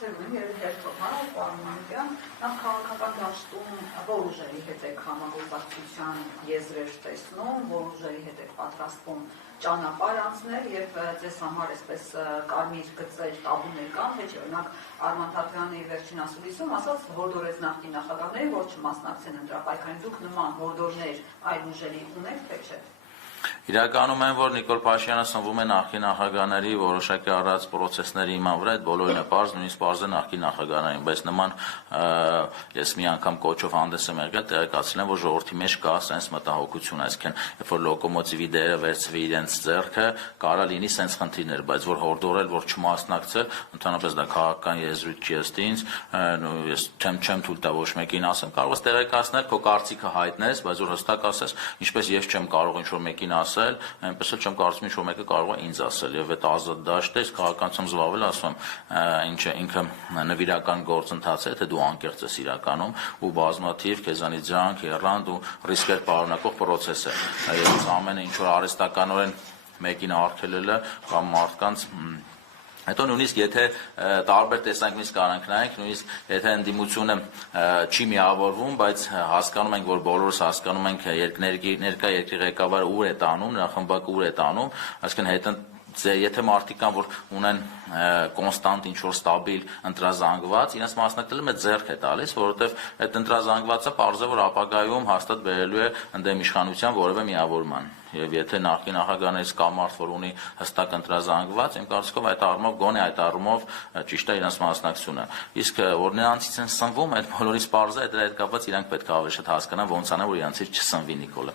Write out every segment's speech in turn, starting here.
հարցեր ունեմ, երբ հերթով պարմանության, նախ քաղաքական դաշտում որ ուժերի հետ եք համագործակցության եզրեր տեսնում, որ ուժերի հետ եք պատրաստվում ճանապարհ անցնել եւ ձեզ համար այսպես կարմիր գծեր տաբուներ կան, թե չէ, օրինակ Արման Թաթյանի վերջին ասուլիսում ասաց հորդորեց նախկին նախագահներին, որ չմասնակցեն ընտրապայքարին, դուք նման հորդորներ այլ ուժերի ունեք, թե չէ։ Իրականում են, որ Նիկոլ Փաշինյանը սնվում է նախկին նախագահների որոշակի առած պրոցեսների իման վրա, այդ բոլորին է պարզ, նույնիսկ պարզ է նախկին նախագահներին, բայց նման ես մի անգամ կոչով հանդես եմ եկել, տեղեկացրել եմ, որ ժողովրդի մեջ կա սենց մտահոգություն, այսինքն, երբ որ լոկոմոտիվի դերը վերցվի իրենց ձեռքը, կարա լինի սենց խնդիրներ, բայց որ հորդորել, որ չմասնակցել, ընդհանրապես դա քաղաքական եզրույթ չի ըստ ինձ, ես չեմ թույլ տա ոչ մեկին ասեմ, կարող ես տեղեկացնել, քո կարծիքը հայտնես, բայց որ հստակ ասես, ինչպես ես չեմ կարող ինչ-որ մեկին ասել, այնպես էլ չեմ կարծում ինչ-որ մեկը կարող է ինձ ասել, եւ այդ ազատ դաշտը իսկ քաղաքականությամբ զբաղվել, ասում ինչը ինքը նվիրական գործընթաց է, թե դու անկեղծ ես իրականում ու բազմաթիվ քեզանից ջանք, եռանդ ու ռիսկեր պարունակող պրոցես է։ Այս ամենը ինչ որ արհեստականորեն մեկին արգելելը կամ մարդկանց Հետո նույնիսկ եթե տարբեր տեսանկյունից կարանք նայենք, նույնիսկ եթե ընդդիմությունը չի միավորվում, բայց հասկանում ենք, որ բոլորս հասկանում ենք ներկա երկրի ղեկավարը ուր է տանում, նրա խմբակը ուր է տանում, այսինքն եթե մարդիկ կան, որ ունեն կոնստանտ ինչ-որ ստաբիլ ընտրազանգված, իրենց մասնակցելը ձեռք է տալիս, որովհետև այդ ընտրազանգվածը պարզ է, որ ապագայում հաստատ բերելու է ընդդեմ իշխանության որևէ միավորման։ Եվ եթե նախկին նախագահներից կա մարդ, որ ունի հստակ ընտրազանգված, իմ կարծիքով այդ առումով գոնե այդ առումով ճիշտ է իրենց մասնակցությունը։ Իսկ որ նրանցից են սնվում, այդ բոլորից պարզ է, դրա հետ կապված իրանք պետք է ավելի շատ հասկանան, ոնց անեն, որ իրանցից չսնվի Նիկոլը։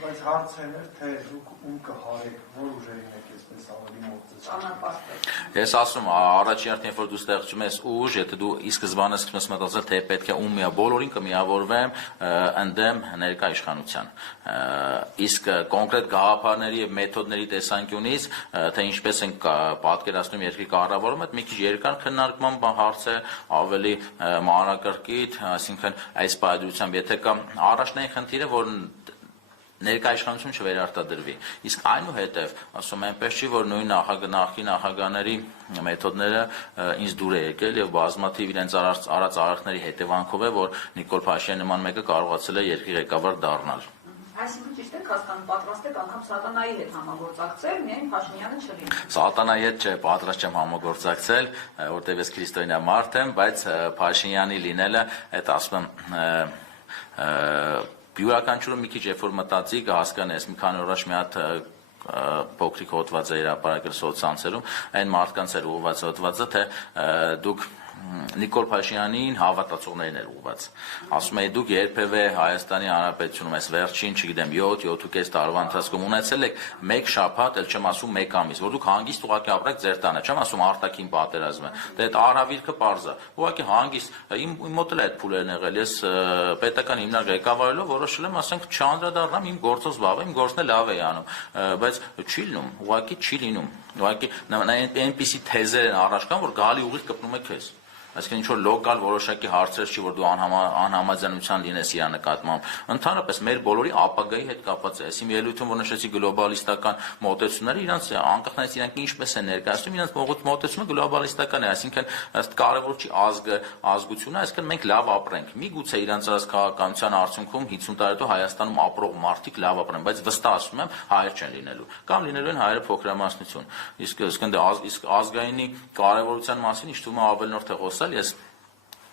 Բայց հարցն էր, թե դուք ում կհարեք, որ ուժերին եք այսպես ավելի մոտ Ես ասում, առաջին հերթին, որ դու ստեղծում ես ուժ, եթե դու ի սկզբանե սկսում ես մտածել, թե պետք է ում բոլորին կմիավորվեմ ընդդեմ ներկա իշխանության։ Իսկ կոնկրետ գաղափարների եւ մեթոդների տեսանկյունից, թե ինչպես են պատկերացնում երկրի կառավարումը, այդ մի քիչ երկար քննարկման հարց է, ավելի մանրակրկիտ, այսինքն այս պայմանությամբ, եթե կա առաջնային խնդիրը, որ ներկա իշխանություն չվերարտադրվի։ Իսկ այնուհետև, ասում եմ, այնպես չի, որ նույն նախկին նախագահների մեթոդները ինձ դուր է եկել եւ բազմաթիվ իրենց արած արարքների հետևանքով է, որ Նիկոլ Փաշինյանը նման մեկը կարողացել է երկրի ղեկավար դառնալ։ Այսինքն ճիշտ է, հասկանում պատրաստ եք անգամ Սատանայի հետ համագործակցել, միայն Փաշինյանը չլինի։ Սատանայի հետ չէ, պատրաստ չեմ համագործակցել, որտեղ ես քրիստոնյա մարդ եմ, բայց Փաշինյանի լինելը, այդ ասում եմ Յուրաքանչյուրը մի քիչ երբ որ մտածի կհասկանես, մի քանի օր առաջ մի հատ փոքրիկ հոդված է հրապարակել սոցցանցերում, այն մարդկանց էր ուղղված հոդվածը, թե դուք Նիկոլ Փաշինյանին հավատացողներին էր ուղղված։ Ասում էի դուք երբևէ Հայաստանի Հանրապետությունում այս վերջին, չգիտեմ, 7-7.5 տարվա ընթացքում ունեցել եք մեկ շաբաթ, էլ չեմ ասում մեկ ամիս, որ դուք հանգիստ ուղղակի ապրեք ձեր տանը, չեմ ասում արտաքին պատերազմ է։ Դե այդ արհավիրքը պարզ է։ Ուղղակի հանգիստ իմ մոտ էլ այդ փուլերն եղել։ Ես պետական հիմնարկ ղեկավարելով որոշել եմ, ասենք, չանդրադառնամ իմ գործով զբաղվեմ, իմ գործն էլ լավ էի անում, բայց չի լինում, ուղղակի չի լինում։ Ուղղակի այնպիսի թեզեր են առաջ կան, որ գալի ուղիղ կպնում է քեզ։ Այսինքն ինչ-որ լոկալ որոշակի հարցեր չի, որ դու անհամաձայնության լինես իրա նկատմամբ։ Ընդհանրապես մեր բոլորի ապագայի հետ կապված է։ Այսինքն ելույթում, որ նշեցի գլոբալիստական մոտեցումները, իրանց անկախներից իրանք ինչպես են ներկայացնում, իրանց մոտեցումը գլոբալիստական է, այսինքն կարևոր չի ազգը, ազգությունը, այսինքն մենք լավ ապրենք։ Միգուցե իրանց արած քաղաքականության արդյունքում 50 տարի հետո Հայաստանում ապրող մարդիկ լավ ապրեն, բայց վստահ ասում եմ, հայեր չեն լինելու։ Կամ լինելու են հայերը փոքրամասնություն։ Իսկ ազգայինի կարևորության մասին ինչ թվում է ավելնորդ է խոսել, ես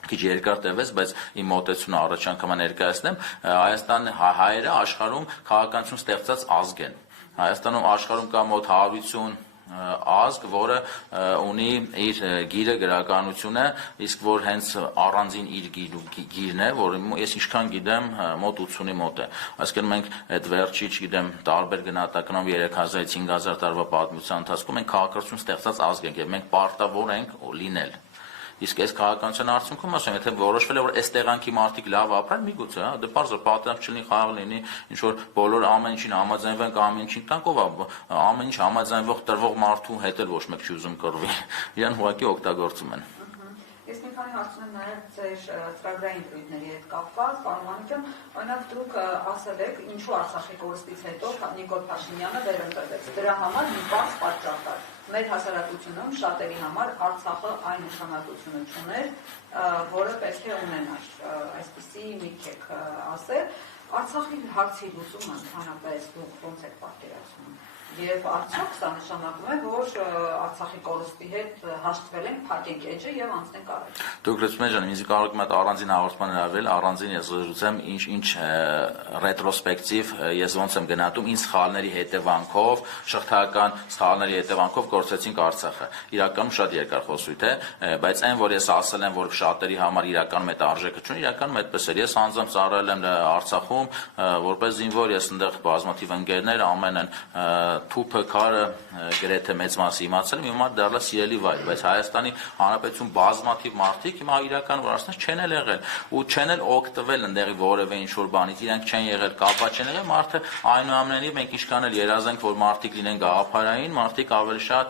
քիչ երկար տևեց, բայց իմ մոտեցումը առաջ անգամ ներկայացնեմ, Հայաստան հայերը աշխարհում քաղաքականություն ստեղծած ազգ են։ Հայաստանում աշխարհում կա մոտ 150 ազգ, որը ունի իր գիրը, գրականությունը, իսկ որ հենց առանձին իր գիրն է, որ ես ինչքան գիտեմ, մոտ 80-ի մոտ է։ Այսինքն մենք այդ վերջի, չգիտեմ, տարբեր գնահատականով 3000-ից 5000 տարվա պատմության ընթացքում մենք քաղաքականություն ստեղծած ազգ ենք եւ մենք պարտավոր ենք լինել։ Իսկ այս քաղաքականության արդյունքում ասեմ, եթե որոշվել է, որ այս տեղանքի մարդիկ լավ ապրեն, միգուցե, հա, դե պարզ է, պատերազմ չլինի, խաղ լինի, ինչ որ բոլոր ամեն ինչին համաձայնվեն, ամեն ինչին տանք, ով է, ամեն ինչ համաձայնվող տրվող մարդու հետ էլ ոչ մեկ չի ուզում կռվի, իրան ուղղակի օգտագործում են։ Ես մի քանի հարց ունեմ նաև ձեր ծրագրային դրույթների հետ կապված, պարոն Մանուկյան, օրինակ դուք ասել եք, ինչու Արցախի կորստից հետո Նիկոլ Փաշինյանը վերընտրվեց։ Դրա համար մի բաց պատճառ կար։ Մեր հասարակությունում շատերի համար Արցախը այն նշանակությունը չուներ, որը պետք է ունենար, այսպիսի միտք եք ասել։ Արցախի հարցի լուծումը ընդհանրապես դուք ոնց եք պատկերացնում։ Եվ արդյոք սա նշանակում է, որ Արցախի կորստի հետ հաշտվել ենք, փակենք էջը եւ անցնենք առաջ։ Դուք լսում եք, ինձ կարող եք մատ առանձին հաղորդման հրավիրել, առանձին ես զրուցեմ, ինչ ռետրոսպեկտիվ ես ոնց եմ գնահատում, ինչ սխալների հետևանքով, շղթայական սխալների հետևանքով կորցրեցինք Արցախը։ Իրականում շատ երկար խոսույթ է, բայց այն, որ ես ասել եմ, որ շատերի համար իրականում այդ արժեքը չունի, իրականում այդպես է։ Ես անձամբ ծառայել եմ Արցախում, որպես զինվոր, ես այնտեղ բազմաթիվ ընկերներ ամեն են թուփը քարը գրեթե մեծ մասի իմացել եմ, հիմա դառնա սիրելի վայր, բայց Հայաստանի Հանրապետություն բազմաթիվ մարդիկ հիմա իրական որ ասած չեն էլ եղել ու չեն էլ օգտվել ընդեղի որևէ ինչ-որ բանից, իրանք չեն եղել կապված չեն եղել, մարդը այնուամենայնիվ մենք ինչքան էլ երազենք, որ մարդիկ լինեն գաղափարային, մարդիկ ավելի շատ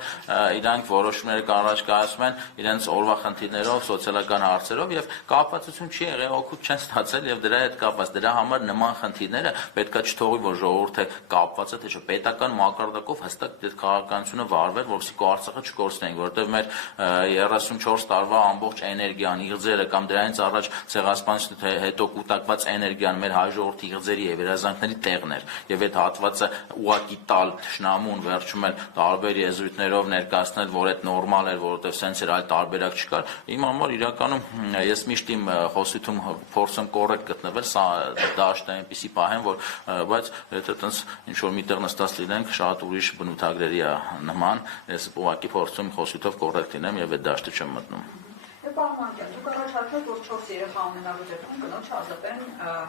իրանք որոշումներ կառաջկայացում են իրենց օրվա խնդիրներով, սոցիալական հարցերով եւ կապվածություն չի եղել, օգուտ չեն ստացել եւ դրա հետ կապված դրա համար նման խնդիրները պետքա չթողի, որ ժողովուրդը կապված է, թե չէ պետական մակարդակով հստակ քաղաքականությունը վարվել, որովհետեւ Արցախը չկորցնենք, որովհետեւ մեր 34 տարվա ամբողջ էներգիան, իղձերը կամ դրանից առաջ ցեղասպանությունից հետո կուտակված էներգիան մեր հայ ժողովրդի իղձերի եւ երազանքների տեղն էր եւ այդ հատվածը ուղակի տալ ճշնամուն վերջում էլ տարբեր եզրույթներով ներկայացնել, որ այդ նորմալ էր, որովհետեւ սենց էր, այլ տարբերակ չկար։ Իմ համար իրականում ես միշտ իմ խոսիթում փորձեմ կոռեկտ գտնվել, սա դաշտ է այնպեսի պահեմ, որ բայց եթե տենց ինչ որ միտեղ նստած լինենք, շատ ուրիշ բնութագրերի է նման, ես ուղղակի փորձում խոսիթով կոռեկտ լինեմ եւ այդ դաշտը չեմ մտնում։ Պարոն Մանուկյան, դուք առաջարկել, որ 4 երեխա ունենալու դեպքում կնոջը ազատեն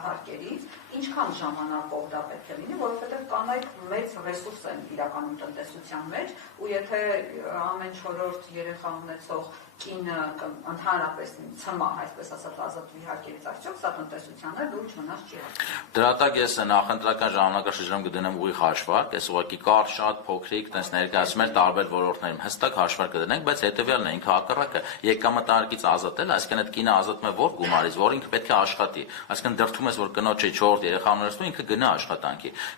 հարկերից, ինչքան ժամանակով դա պետք է լինի, որովհետև կանայք մեծ ռեսուրս են իրականում տնտեսության մեջ, ու եթե ամեն 4-րդ երեխա ունեցող կինը ընդհանրապես ցմա, այսպես ասած, ազատվի հարկերից, արդյոք սա տնտեսությանը լուրջ վնաս չի հասցնում։ Դրա տակ ես նախընտրական ժամանակաշրջանում կդնեմ ուղիղ հաշվարկ, ես ուղղակի կար շատ փոքրիկ, տես ներկայացում եմ տարբեր ոլորտներում հստակ հաշվարկ կդնենք, բայց հետեւյալն է, ինքը հակառակը եկամտահարկից ազատել, այսինքն այդ կինը ազատում է որ գումարից, որ ինքը պետք է աշխատի, այսինքն դրդում ես, որ կնոջը 4 երեխա ունեցնում, ինքը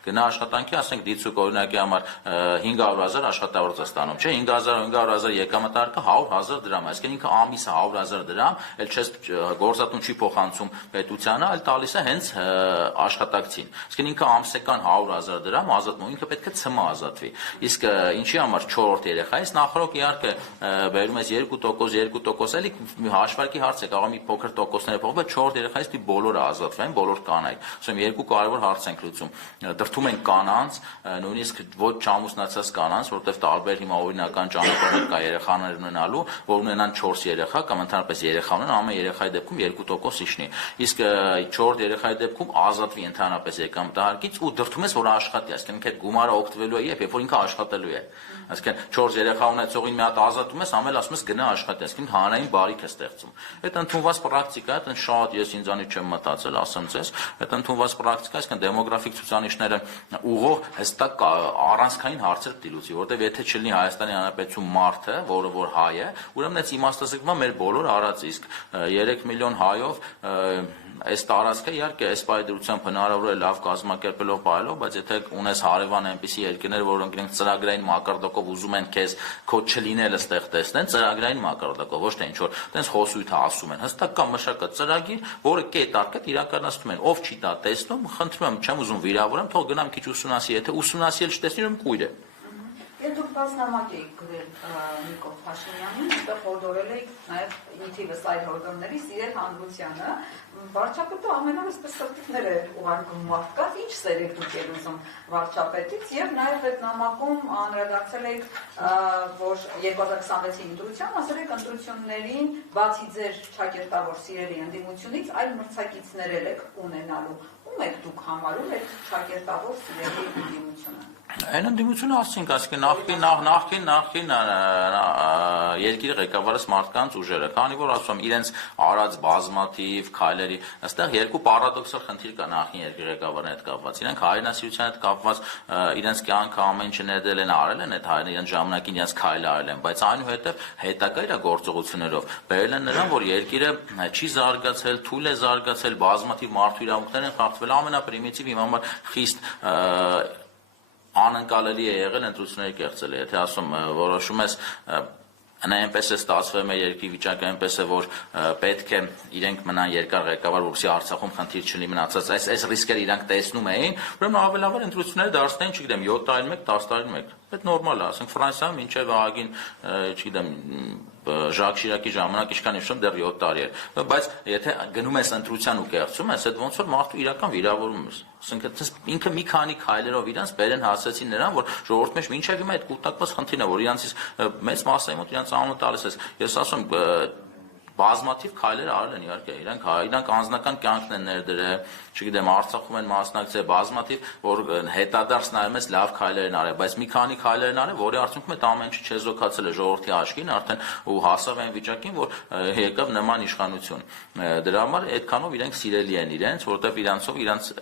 գնա աշխատանքի, ասենք դիցուկ օրինակի համար 500,000 աշխատավորց է ստանում, չէ, 500,000 եկամտահարկը 100,000 դրամ, այսինքն ինքը ամիսը 100,000 դրամ, էլ չես գործատուն չի փոխանցում պետությանը, այլ տալիս է հենց աշխատակցին, այսինքն ինքը ամսական 100,000 դրամ ազատում, ինքը պետք է ցմա ազատվի, իսկ ինչի համար 4-րդ երեխայից նախորդ իհարկե բերում ես 2%, էլի հաշվարկի հարց է, կարող է մի փոքր տոկոսները փոխվել, 4 երեխայից դի բոլորը ազատվեն, բոլոր կանայք։ Ասում երկու կարևոր հարց ենք լուծում։ Դրդում են կանանց, նույնիսկ ոչ չամուսնացած կանանց, որովհետև տարբեր հիմա օրինական ճանապարհներ կա երեխաներ ունենալու, որ ունենան 4 երեխա կամ ընդհանրապես երեխա ունեն, ամեն երեխայի դեպքում 2% իշնի։ Իսկ 4 երեխայի դեպքում ազատվի ընդհանրապես եկամտահարկից ու դրդում ես, որ աշխատի, այսինքն ինքը գումարը օգտվելու է, երբ որ ինքը աշխատելու է։ Այսինքն 4 երեխա ունեցողին մի հատ ազատում ես, ամեն ասում ես գնա աշխատի, այսինքն հանրային բարիք է ստեղծում։ Այդ ընդունված պրակտիկա է, այդ շատ ես ինձանից չեմ մտածել, ասեմ ձեզ, այդ ընդունված պրակտիկա, այսինքն դեմոգրաֆիկ ցուցանիշները ուղղող հստակ առանցքային հարցեր պիտի լուծի, որովհետև եթե չլինի Հայաստանի Հանրապետություն մարդը, որը որ հայ է, ուրեմն այս իմաստասկվում է մեր բոլոր արած, իսկ 3 միլիոն հայով այս տարածքը իհարկե այս պայդրությամբ հնարավոր է լավ կազմակերպելով բայելով, բայց եթե ունես հարևան այնպիսի երկրներ, որոնք իրենք ծրագրային մակարդակով ուզում են քեզ քո չլինելը ստեղ տեսնեն, ծրագրային մակարդակով, ոչ թե ինչ որ տենց խոսույթ ասում են, հստակ կա մշակած ծրագիր, որը կետ-արկետ իրականացնում են, ով չի դա տեսնում, խնդրում եմ, չեմ ուզում վիրավորեմ, թող գնամ քիչ ուսումնասիրի, եթե ուսումնասիրել չտեսնի, ուրեմն կույր է։ Եվ դուք բազմամակ եք գրել Նիկոլ Փաշինյանին, այստեղ հորդորել եք նաև ինքիվս այդ հորդորների սիրել հանրությանը, վարչապետը ամենամեծ սրտիկներ է ուղարկում մարդկանց, ինչ սեր եք դուք ուզում վարչապետից եւ նաեւ այդ նամակում անդրադարձել եք, որ 2026-ի ընտրության, ասել եք ընտրություններին բացի ձեր ճակերտավոր սիրելի ընդդիմությունից, այլ մրցակիցներ եք ունենալու։ ում եք դուք համարում այդ ճակերտավոր սիրելի ընդդիմությունը։ Այն ընդդիմությունը ասենք, այսինքն նախքին երկրի ղեկավարս մարդկանց ուժերը, քանի որ ասում եմ իրենց արած բազմաթիվ քայլերի, այստեղ երկու պարադոքսալ խնդիր կա նախին երկրի ղեկավարի հետ կապված։ Իրենք հայրենասիրության հետ կապված իրենց կյանքը ամեն ինչ ներդել են, արել են այդ հայրենի իրենց ժամանակին իրենց քայլ արել են, բայց այնուհետև հետագա իր գործողություններով բերել են նրան, որ երկիրը չի զարգացել, թույլ է զարգացել, բազմաթիվ մարդու իրավունքներ են խախտվել, ամենապրիմիտիվ իմ համար խիստ անընկալելի է եղել ընտրությունների կեղծելը, եթե ասում որոշում ես այնպես է ստացվել մեր երկրի վիճակը, այնպես է որ պետք է իրենք մնան երկար ղեկավար, որպեսզի Արցախում խնդիր չլինի մնացած, այս ռիսկերը իրանք տեսնում էին, ուրեմն ավելավոր ընտրությունները դարձնեն, չգիտեմ, 7 տարին 1, 10 տարին 1։ Այդ նորմալ է, ասենք Ֆրանսիայում մինչև ահագին, չգիտեմ, Ժակ Շիրակի ժամանակ ինչքան հիշում դեռ 7 տարի էր, բայց եթե գնում ես ընտրության ու կեղծում ես, այդ ոնց որ մարդու իրական վիրավորում ես, ասենք ինքը մի քանի քայլերով իրանց բերեն հասեցին նրան, որ ժողովուրդի մեջ մինչև հիմա այդ կուտակված խնդիրն է, որ իրանցից մեծ մասը մոտ իրանց անունը տալիս ես, ես ասում բազմաթիվ քայլեր արել են իհարկե, իրանք անձնական կյանքն են ներդրել, չգիտեմ, Արցախում են մասնակցել բազմաթիվ, որ հետադարձ նայում ես լավ քայլեր են արել, բայց մի քանի քայլեր են արել, որի արդյունքում այդ ամեն ինչը չեզոքացել է ժողովրդի աչքին, արդեն ու հասավ այն վիճակին, որ եկավ նման իշխանություն։ Դրա համար այդքանով իրենք սիրելի են իրենց, որովհետև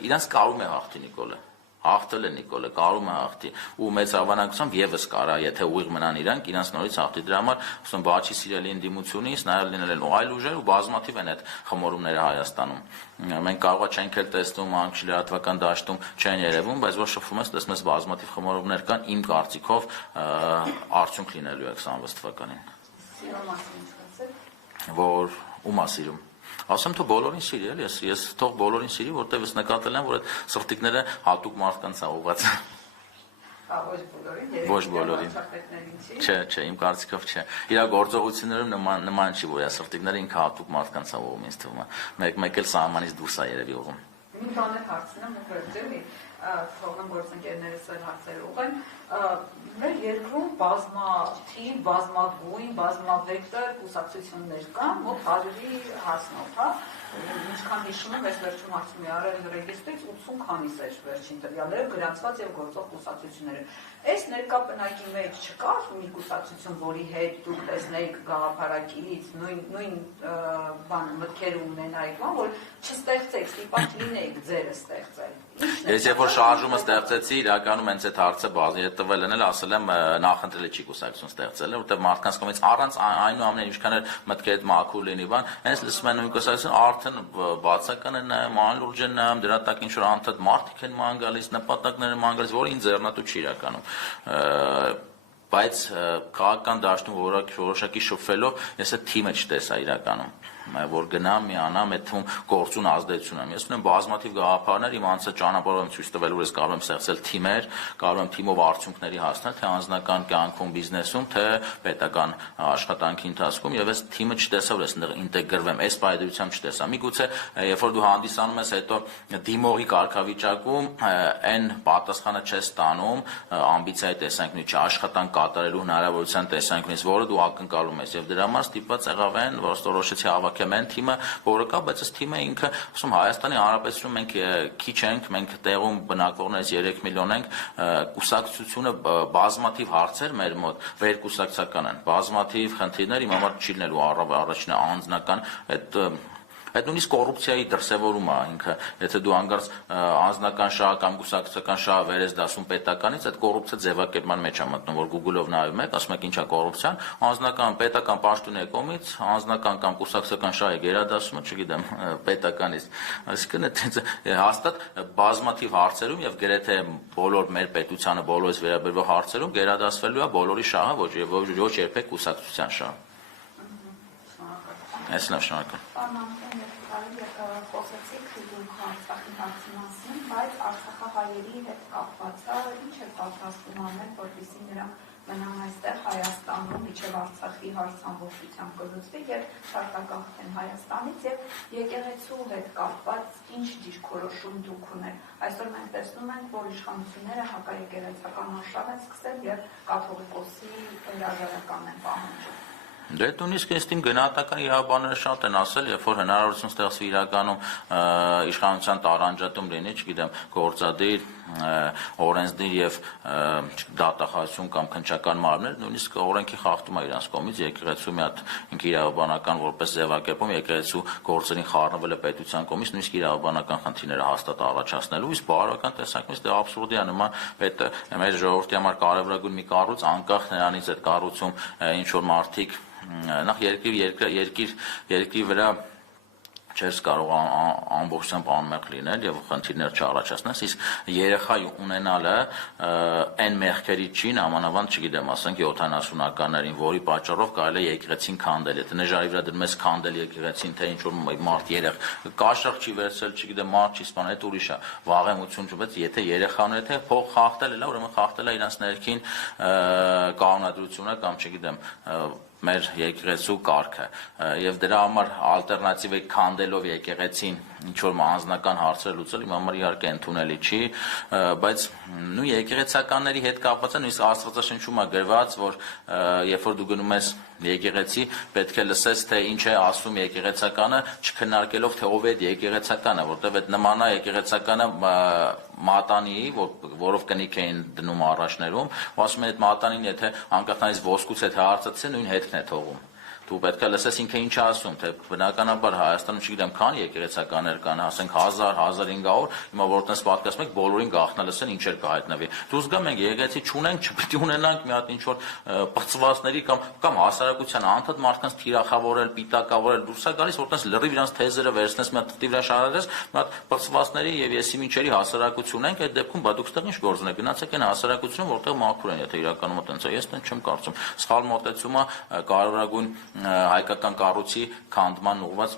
իրանց կարում է հաղթի Նիկոլը։ Հաղթել է Նիկոլը, կարում է հաղթի ու մեծ հավանականությամբ եւս կարա, եթե ուղիղ մնան իրանք նորից հաղթի։ Դրա համար ասում բաչի սիրելի ընդդիմությունից նաև լինել են այլ ուժեր ու բազմաթիվ են այդ խմորումները Հայաստանում։ Մենք կարող չենք էլ տեսնում, անկլերատվական դաշտում չեն երևում, բայց որ շփվում ես, տեսնում ես բազմաթիվ խմորումներ կան, իմ կարծիքով արդյունք լինելու է 26 թվականին։ Սիրո մասին չկասեք։ Որ ում ասիրում։ Ասեմ թող բոլորին սիրի, էլի, ես թող բոլորին սիրի, որտեղ ես նկատել եմ, որ այդ սրտիկները հատուկ մարդկանց է ուղղված։ Ոչ բոլորին։ Չէ, իմ կարծիքով չէ։ Իր գործողություններում նման չի, որ սրտիկները ինքը հատուկ մարդկանց է ուղղում, ինձ թվում է։ Մեկ էլ սահմանից դուրս է երևի ուղղում։ Մի բան է հարցնեմ, ջերմի, թողնեմ գործընկերներս էլ հարցեր ուղղեն։ Մեր երկրում բազմաթիվ, բազմագույն, բազմավեկտոր կուսակցություններ կան, մոտ 100-ի հասնող, հա։ Ինչքան հիշում եմ, այս վերջում հարցում է արել ռեգիստրից 80 քանիս էր վերջին տվյալները գրանցված եւ գործող կուսակցությունները։ Այս ներկա բնակի մեջ չկա մի կուսակցություն, որի հետ դուք տեսնեիք գաղափարակից նույն մտքեր ունենայիք, որ չստեղծեք, ստիպած լինեիք ձերը ստեղծել։ Ես երբ որ շարժումը ստեղծեցի, իրականում հենց այդ հարցը բազի տվել են, ասել եմ նախընտրել չի կուսակցություն ստեղծել, որտեղ մարդկանց կողմից առանց այնուամենայնիվ ինչքան էլ մտքերը այդ մաքուր լինի, բան, հենց լսում են նույն կուսակցություն արդեն բացական են նայում, անլուրջ են նայում, դրա տակ ինչ որ անդադ մարդիկ են ման գալիս, նպատակներ են ման գալիս, որը ինձ ձեռնատու չի իրականում։ Բայց քաղաքական դաշտում որոշակի շփվելով ես այդ թիմը չտեսա իրականում, որ գնամ միանամ այդ թվում գործուն ազդեցություն եմ։ Ես ունեմ բազմաթիվ գաղափարներ, իմ անձը ճանապարհով եմ ցույց տվել, որ ես կարող եմ ստեղծել թիմեր, կարող եմ թիմով արդյունքների հասնել, թե անձնական կյանքում, բիզնեսում, թե պետական աշխատանքի ընթացքում, եւ այս թիմը չտեսա, որ ես այնտեղ ինտեգրվեմ, այս պայդրությամբ չտեսա։ Միգուցե երբ որ դու հանդիսանում ես, հետո դիմողի կարգավիճակում այն պատասխանը չես ստանում ամբիցիայի տեսանկյունից, աշխատանք կատարելու հնարավորության տեսանկյունից, որը դու ակնկալում ես, եւ դրա համար ստիպված եղավ այն, որ ստորոշեցի հավաքեմ այն թիմը, որը կա, բայց այս թիմը ինքը, ասում Հայաստանի Հանրապետությունում մենք քիչ ենք, մենք տեղում բնակվողներից 3 միլիոն ենք, կուսակցությունը բազմաթիվ հարցեր մեր մոտ վերկուսակցական են, բազմաթիվ խնդիրներ, իմ համար չի լինելու առաջինը անձնական այդ նույնիսկ կոռուպցիայի դրսևորումը ինքը, եթե դու անգարց անձնական շահ կամ կուսակցական շահ վերես դասում պետականից, այդ կոռուպցիա ձևակերպման մեջ է մտնում, որ Google-ով նայում եք, ասում եք ինչա կոռուպցիան, անձնական պետական պաշտոնի կողմից, անձնական կամ կուսակցական շահի գերադասումը, չգիտեմ, պետականից, այսինքն հաստատ բազմաթիվ հարցերում եւ գրեթե բոլոր մեր պետությանը բոլորից վերաբերող հարցերում գերադասվելու է բոլորի շահը, ոչ երբեք կուսակցության շահ։ Այսինքն շնորհակալ։ Խոսեցիք դուք Արցախի հարցի մասին, բայց արցախահայերի հետ կապված ինչ է պատրաստվում անել, որպեսզի նրանք մնան այստեղ Հայաստանում, մինչև Արցախի հարց ամբողջությամբ կլուծվի եւ արտագաղթեն Հայաստանից եւ եկեղեցու հետ կապված ինչ դիրքորոշում դուք ունեք։ Այսօր մենք տեսնում ենք, որ իշխանությունները հակաեկեղեցական արշավ են սկսել եւ կաթողիկոսի հրաժարական են պահանջում։ Դե նույնիսկ այս թիմ գնահատական իրավաբանները շատ են ասել, երբ որ հնարավորություն ստեղծվի իրականում իշխանության տարանջատում լինի, չգիտեմ, գործադիր, օրենսդիր եւ դատախազություն կամ քննչական մարմիններ, նույնիսկ օրենքի խախտում է իրանց կողմից եկեղեցու մի հատ ինքը իրավաբանական որպես ձևակերպում եկեղեցու գործերին խառնվել է պետության կողմից, նույնիսկ իրավաբանական խնդիրները հաստատ առաջացնելու, իսկ բարոյական տեսանկյունից դե աբսուրդի է նման պետը մեր ժողովրդի համար կարևորագույն մի կառույց, անկախ նրանից այդ կառույցում ինչ որ մարդիկ նախ երկրի վրա չես կարող ամբողջությամբ անմեղ լինել եւ խնդիրներ չառաջացնես, իսկ երեխա ունենալը այն մեղքերից չի, նամանավանդ չգիտեմ, ասենք 70-ականներին, որի պատճառով կարելի է եկեղեցին քանդել, եթե նժարի վրա դնում ես քանդել եկեղեցին, թե ինչ որ մարդ երեխ կաշառք չի վերցրել, չգիտեմ, մարդ չի սպանել, այդ ուրիշ է, վաղեմություն չվեց, եթե երեխան է, թե փող խախտել է, ուրեմն խախտել է իրանց ներքին կանոնադրությունը կամ չգիտեմ մեր եկեղեցու կարգը եւ դրա համար ալտերնատիվ է քանդելով եկեղեցին ինչ որ անձնական հարցեր լուծել իմ համար իհարկե ընդունելի չի բայց նույն եկեղեցականների հետ կապված է նույնիսկ Աստվածաշնչում է գրված որ երբ որ դու գնում ես եկեղեցի պետք է լսես թե ինչ է ասում եկեղեցականը չքննարկելով թե ով է եկեղեցականը որտեվ այդ նման է եկեղեցականը մատանի որով կնիկ էին դնում առաջներում ու ասում են այդ մատանին եթե անկախ նրանից ոսկուց է թե արծաթից է նույն հետքն է թողում դու պետք է լսես ինքը ինչ ասում թե բնականաբար Հայաստանում չգիտեմ քան եկեղեցականներ կան ասենք 1000 1500 հիմա որտես պատկասում եք բոլորին գախնալսեն ինչեր կհայտնվի դու զգա մենք եկեղեցի չունենք չպետք է ունենանք մի հատ ինչ որ պրծվածների կամ հասարակության անդադ մարդկանց թիրախավորել պիտակավորել դուրս է գալիս որտես լրիվ իրանց թեզերը վերցնես մի հատ տտի վրա շարադրես մի հատ պրծվածների եւ եսի ինչերի հասարակություն ենք այդ դեպքում բա դուք ստեղ ինչ գործն է գնացեք այն հասարակությունը որտեղ մաքուր են եթե իրականում այդպես է ես տեն չեմ կարծում սխալ մոտեցումը կարևորագույն հայկական կառույցի քանդման ուղղված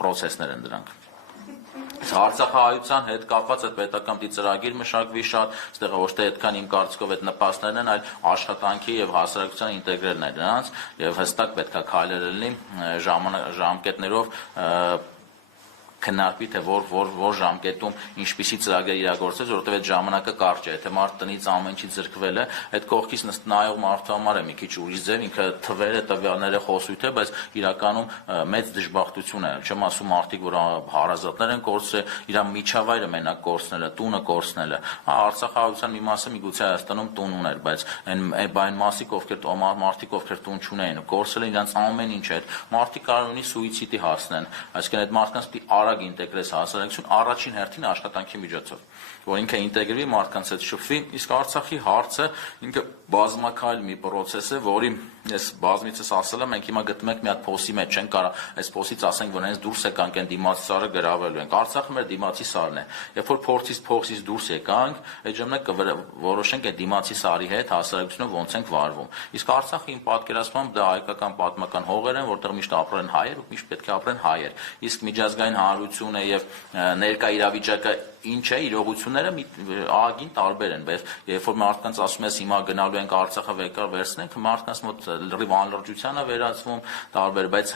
process-ներ են դրանք Արցախահայության հետ կապված այդ պետական ծրագիր մշակվի շատ, այստեղ ոչ թե այդքան իմ կարծիքով այդ նպաստներն են, այլ աշխատանքի եւ հասարակության ինտեգրելն է դրանց եւ հստակ պետքա քայլեր լինի ժամկետներով քննարկվի թե որ ժամկետում ինչպիսի ծրագիր իրագործել, որովհետև այդ ժամանակը կարճ է, եթե մարդ տնից ամեն ինչից զրկվել է, այդ կողքից նայող մարդու համար է մի քիչ ուրիշ ձև, ինքը թվերը, տվյալները խոսույթ է, բայց իրականում մեծ դժբախտություն է, չեմ ասում մարդիկ, որ հարազատներ են կորցրել, իր միջավայրը մենակ կորցնելը, տունը կորցնելը, Արցախահայության մի մասը միգուցե Հայաստանում տուն ուներ, բայց այն մասիկ ովքեր մարդիկ ովքեր տուն չունեին, կորցրել են իրենց ամեն ինչ այդ, մարդիկ կարող ունի սուիցիդի հասնեն, այսինքն այդ մարդկանց պիտի ինտեգրես հասարակություն առաջին հերթին աշխատանքի միջոցով, որ ինքը ինտեգրվի մարդկանց հետ շփվի, իսկ Արցախի հարցը ինքը բազմակայլ մի process է, որի ես բազմիցս ասել եմ, մենք հիմա գտնում ենք մի հատ փոսի մեջ, չենք կարող այս փոսից ասենք, որ հենց դուրս եկանք այն դիմացի սարը գրավելու ենք։ Արցախը մեր դիմացի սարն է։ Երբ որ փորձից դուրս եկանք, այդ ժամանակ կորոշենք այդ դիմացի սարի հետ հասարակությունը ոնց ենք վարվում։ Իսկ Արցախը իմ պատկերացմամբ դա հայկական պատմական հողեր են, որտեղ միշտ ապրեն հայեր ու միշտ պետք է ապրեն հայեր։ Իսկ միջազգային հանրությունը եւ ներկա իրավիճակը ինչ է իրողությունները ահագին տարբեր են, բայց երբ որ մարդկանց ասում ես հիմա գնալու ենք Արցախը վերցնենք, մարդկանց մոտ լրիվ անլրջության է վերածվում, տարբեր, բայց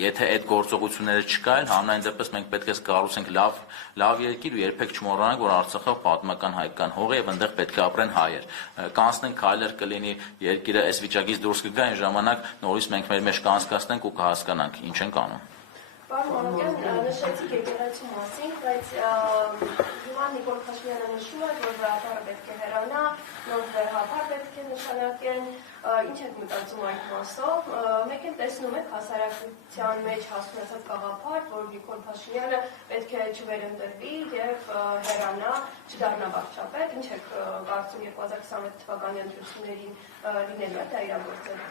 եթե այդ գործողությունները չկային, համայն դեպս մենք պետք է կառուցենք լավ երկիր ու երբեք չմոռանանք, որ Արցախը պատմական հայկական հող է եւ այնտեղ պետք է ապրեն հայեր։ Կանցնենք քայլեր կլինի երկիրը այս վիճակից դուրս կգա, այն ժամանակ նորից մենք մեր մեջ կանցկացնենք ու կհասկանանք ինչ ենք անում։ Պարոն Մանուկյան, նշեցիք եկեղեցու մասին, բայց հիմա Նիկոլ Փաշինյանը նշում է, որ վրատարը պետք է հեռանա, նոր վերհապար պետք է նշանակեն, ինչ եք մտածում այդ մասով, մեկ էլ տեսնում եք հասարակության մեջ հասունացած գաղափար, որ Նիկոլ Փաշինյանը պետք է չվերընտրվի եւ հեռանա, չդառնա վարչապետ, ինչ եք կարծում 2026 թվականի ընտրություններին լինելու է դա իրագործել։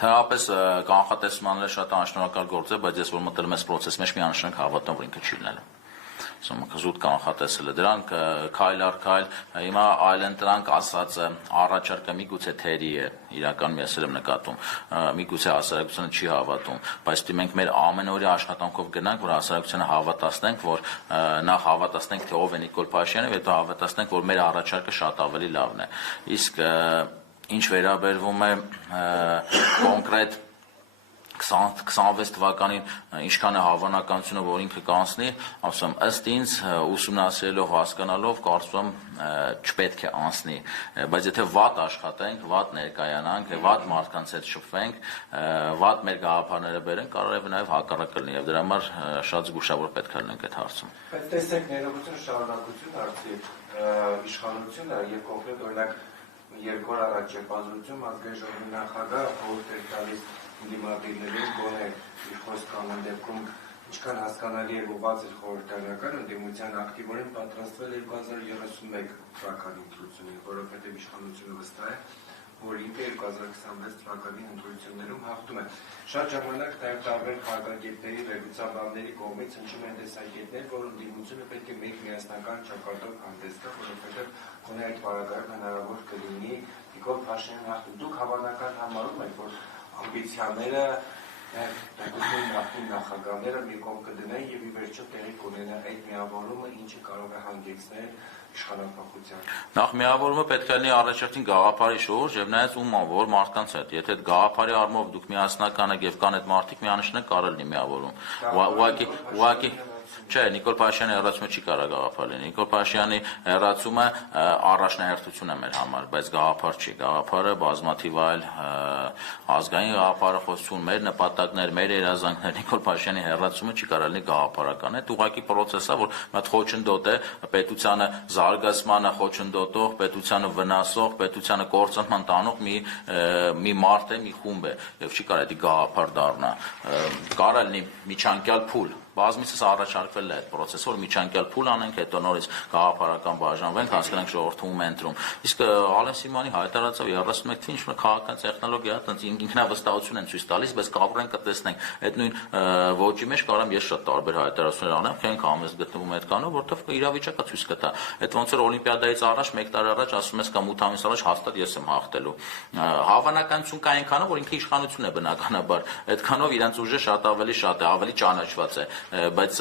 Թերապես կանխատեսման շատ անշնորհակալ գործ է, բայց ես որ մտնում եմ process մեջ միանշանակ հավատում որ ինքը չի լինելու։ Զուտ կանխատեսել է դրանք քայլ առ քայլ հիմա այլընտրանք ասածը առաջարկը միգուցե թերի է իրականում ես եմ նկատում միգուցե հասարակությունը չի հավատում բայց դու մենք մեր ամենօրյա աշխատանքով գնանք որ հասարակությանը հավատացնենք որ նախ հավատացնենք թե ով է Նիկոլ Փաշինյանը եւ հետո հավատացնենք որ մեր առաջարկը շատ ավելի լավն է իսկ ինչ վերաբերվում է կոնկրետ 26 թվականին ինչքան է հավանականությունը, որ ինքը կանցնի, ասում ըստ ինձ ուսումնասիրելով, հասկանալով, կարծում չպետք է անցնի, բայց եթե վատ աշխատենք, վատ ներկայանանք, վատ մարդկանց հետ շփվենք, վատ մեր գաղափարները բերենք, կարող է նաև հակառակը լինի, եւ դրա համար շատ զգուշավոր պետք է լինենք այդ հարցում։ Բայց տեսեք, ներողություն, շարունակություն արդի իշխանությունը եւ կոնկրետ օրինակ 2 օր առաջ Չեպազրույցում ազգային ժողովի նախագահը խորհուրդ էր տալիս ընդդիմադիրներին գոնե իր խոսքանան դեպքում ինչքան հասկանալի է ուղղված էր խորհրդարանական ընդդիմության ակտիվորեն պատրաստվել 2031 թվականի ընտրությունին, որովհետև իշխանությունը վստահ է, որ ինքը 2026 թվականի ընտրություններում հաղթում է։ Շատ ժամանակ նաև տարբեր քաղաքագետների, վերլուծաբանների կողմից հնչում են տեսակետներ, որ ընդդիմությունը պետք է մեկ միասնական ճակատով հանդես գա, որովհետև գոնե այդ վարակայում հնարավոր կլինի Նիկոլ Փաշինյանը հաղթում։ Դուք հավանական համարում եք, որ ամբիցիաները նախագահները մի կողմ կդնեն եւ ի վերջո տեղի կունենա այդ միավորումը, ինչը կարող է հանգեցնել իշխանապահության։ Նախ միավորումը պետք է լինի առաջին գաղափարի շուրջ եւ նայած ում որ մարդկանց հետ։ Եթե այդ գաղափարի առումով դուք միասնական եք եւ կան այդ մարդիկ, միանշանակ կարող լինի միավորում։ Ուղղակի Չէ, Նիկոլ Փաշինյանի հեռացումը չի կարող գաղափար լինի։ Նիկոլ Փաշինյանի հեռացումը առաջնահերթություն է մեր համար, բայց գաղափար չի։ Գաղափարը բազմաթիվ այլ ազգային գաղափարախոսություն, մեր նպատակներ, մեր երազանքներ, Նիկոլ Փաշինյանի հեռացումը չի կարող լինի գաղափարական։ Այդ ուղղակի process է, որ մի խոչընդոտ է պետությանը զարգացմանը խոչընդոտող, պետությանը վնասող, պետությանը կործանման տանող մի մարդ է, մի խումբ է, եւ չի կարող դա գաղափար դառնա։ Կարող լինի միջանկյալ փուլ բազմիցս առաջարկվել է այդ process-ը, որ միջանկյալ փուլ անենք, հետո նորից գաղափարական բաժանվենք, հասկանանք ժողովրդում ընտրում։ Իսկ Ալեն Սիմոնի հայտարարածով 31 թվականին ինչ-որ քաղաքական տեխնոլոգիա, ինքնավստահություն են ցույց տալիս, բայց կարող ենք տեսնենք այդ նույն ոճի մեջ կարող եմ ես շատ տարբեր հայտարարություններ անեմ, քանք համեստ գտնվում այդ կանոն, որովհետև իրավիճակը ցույց կտա։ Այդ ոնց որ օլիմպիադայից առաջ 1 տարի առաջ ասում ես կամ 8 ամիս առաջ հաստատ ես եմ հաղթելու։ Հավանականություն կա այնքանով, որ ինքը իշխանություն է բնականաբար։ Այդքանով իրենց ուժը շատ է, ավելի ճանաչված է։ Բայց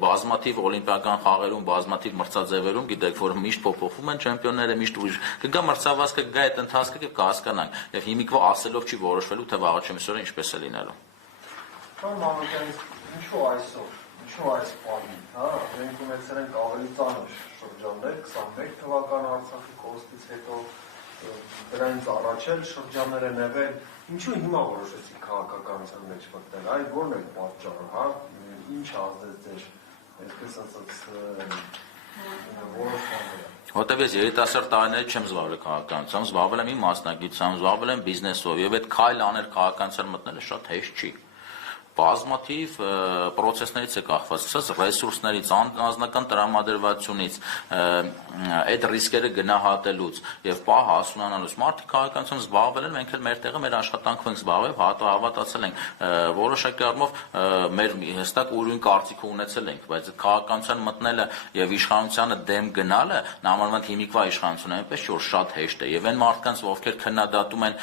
բազմաթիվ օլիմպիական խաղերում, բազմաթիվ մրցաձևերում գիտեք, որ միշտ փոփոխվում են չեմպիոնները, միշտ ուրիշ կգա մրցավազքը, կգա այդ ընթացքը եւ կհասկանանք։ Եվ հիմիկվա ասելով չի որոշվելու, թե վաղաչեմիսօրը ինչպես է լինելու։ Պարոն Մանուկյան, ինչու այսօր, ինչու այս պահին, հա, մենք ունեցել ենք ավելի ծանր շրջաններ, 21 թվական Արցախի կորստից հետո դրանից առաջ էլ շրջաններ են եղել, ինչու հիմա որոշեցիք քաղաքականության մեջ մտնել, այ ո՞րն է պատճառը, հա, ինչ ազդեց ձեր այսպես որոշումները։ Որտեւ ես երիտասարդ տարիներից չեմ զբաղվել քաղաքականությամբ, զբաղվել եմ իմ մասնագիտությամբ, զբաղվել եմ բիզնեսով եւ այդ քայլ անել քաղաքականության մտնելը շատ հեշտ չի։ Բազմաթիվ process-ներից է կախված, ասած ռեսուրսներից, անձնական տրամադրվածությունից, այդ ռիսկերը գնահատելուց եւ պահ հասունանալուց։ Մարդիկ քաղաքականությամբ զբաղվել են, մենք էլ մեր տեղը մեր աշխատանքով ենք զբաղվել, հավատացել ենք, որոշակի առումով մեր հստակ ուրույն կարծիք ունեցել ենք, բայց քաղաքականության մտնելը եւ իշխանությանը դեմ գնալը նամարման հիմիկվա իշխանությունը այնպես չէ որ շատ հեշտ է եւ այն մարդկանց, ովքեր քննադատում են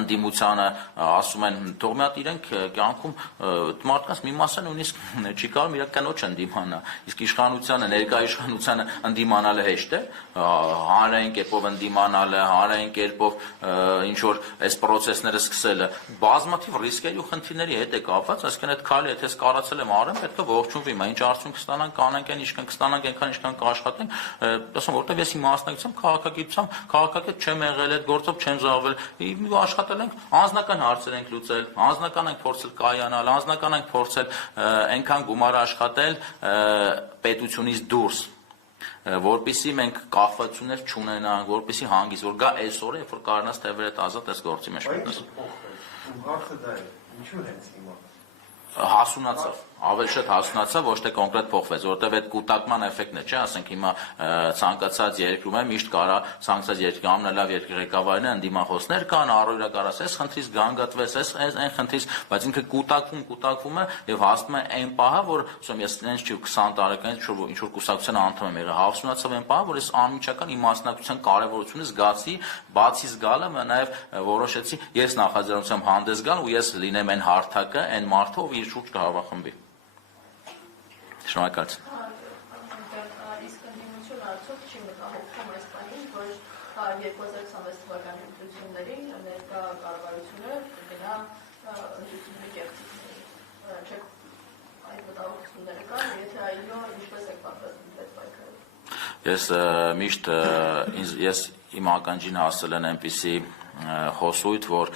ընդդիմությանը, ասում են թող մի հատ իրենք կյանքում մարդկանց մի մասը նույնիսկ չի կարող իրական ոչ ընդդիմանա, իսկ իշխանությանը, ներկա իշխանությանը ընդդիմանալը հեշտ է, հանրային կերպով ընդդիմանալը, հանրային կերպով ինչ որ այս process-ները սկսելը, բազմաթիվ ռիսկերի ու խնդիրների հետ է կապված, այսինքն այդ քայլը եթե սկարացել եմ արեմ, պետք է ողջունվի, ինչ արդյունք կստանանք, կանենք այն ինչքան կստանանք, այնքան կաշխատենք, ասում որտեվ ես իմ մասնակցությամբ քաղաքագիտությամբ, քաղաքագետ չեմ եղել, այդ գործով չեմ զբաղվել, աշխատել ենք, անձնական հարցեր ենք լուծել, անձնական ենք փորձել կայանալ, անձնական ենք փորձել այնքան գումար աշխատել պետությունից դուրս, որպեսզի մենք կախվածություններ չունենանք, որպեսզի հանգիստ որ գա այսօրը, երբ որ կարողանաս թևերը ազատ այս գործի մեջ մտնես։ Հարցը դա է, ինչու հենց հիմա։ Հասունացավ, ավելի շատ հասունացավ, ոչ թե կոնկրետ փոխվեց, որովհետև այդ կուտակման էֆեկտն է, չէ, ասենք հիմա ցանկացած երկրում է միշտ կարա ցանկացած երկրի ամենալավ երկրի ղեկավարն է, ընդդիմախոսներ կան, առօրյա կարաս այս խնդրից գանգատվես, այն խնդրից, բայց ինքը կուտակվում է եւ հասնում է այն պահը, որ ասում ես ինձ չի 20 տարեկանից ինչ որ կուսակցության անդամ եմ եղել, հասունացավ այն պահը, որ ես անմիջական իմ մասնակցության կարեւորությունը զգացի, բացի զգալը նաեւ որոշեցի ես նախաձեռնությամբ հանդես գալ ու ես լինեմ այն հարթակը, այն մարդը, ով իր շուրջ կհավաքմբի։ Շնորհակալություն։ Իսկ ընդդիմությունը արդյոք չի մտահոգվում այս բանին, որ 2026 թվականի ընտրություններին ներկա կառավարությունը կգնա ընդդիմի կեղծիքների։ Չեք այդ մտահոգությունները կան, եթե այո, ինչպես եք պատրաստվում այդ պայքարել։ Ես իմ ականջին հասել են այնպիսի խոսույթ, որ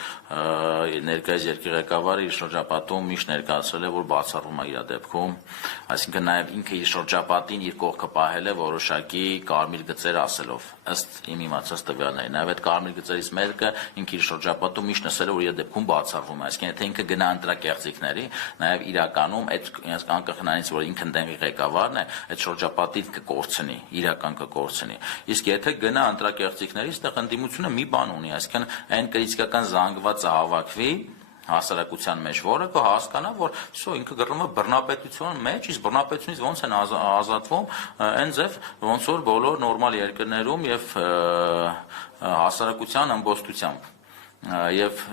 ներկայիս երկրի ղեկավարը իր շրջապատում միշտ ներկայացրել է, որ բացառվում է իր դեպքում, այսինքն նաև ինքը իր շրջապատին իր կողքը պահել է որոշակի կարմիր գծեր ասելով, ըստ իմ իմացած տվյալների, նաև այդ կարմիր գծերից մեկը ինքը իր շրջապատում միշտ նշել է, որ իր դեպքում բացառվում է, այսինքն եթե ինքը գնա ընտրակեղծիքների, նաև իրականում այդ անկախ նրանից, որ ինքը ընդդեմի ղեկավարն է, այդ շրջապատից կկորցնի, իրական կկորցնի, իսկ եթե գնա ընտրակեղծիքների, այստեղ ընդդիմությունը մի բան ունի, այսինքն այն կրիտիկական զանգվածը հավաքվի հասարակության մեջ, որը կհասկանա, որ ինքը գրում է բռնապետության մեջ, իսկ բռնապետությունից ոնց են ազատվում, այն ձև ոնց որ բոլոր նորմալ երկրներում եւ հասարակության ըմբոստությամբ եւ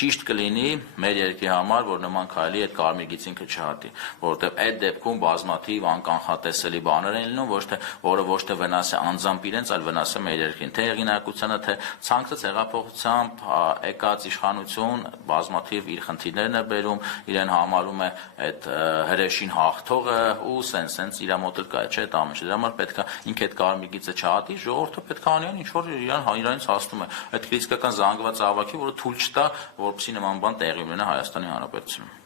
ճիշտ կլինի մեր երկրի համար, որ նման քայլի այդ կարմիր գիծինքը չհատի, որովհետև այդ դեպքում բազմաթիվ անկանխատեսելի բաներ են լինում, որը ոչ թե վնաս է անձամբ իրենց, այլ վնաս է մեր երկրին, թե հեղինակությանը, թե ցանկացած հեղափոխությամբ եկած իշխանություն բազմաթիվ իր խնդիրներն է բերում, իրեն համարում է այդ հրեշին հաղթողը ու սենց իր մոտ կա, չէ՞ այդ ամենը։ Դրա համար պետք է ինքը այդ կարմիր գիծը չհատի, ժողովուրդը պետք է անի ինչ որ իրանից հասնում է, այդ քրիտիկական զանգվածը հավաքի, որը թույլ չտա որպեսզի նման բան տեղի ունենա Հայաստանի Հանրապետությունում։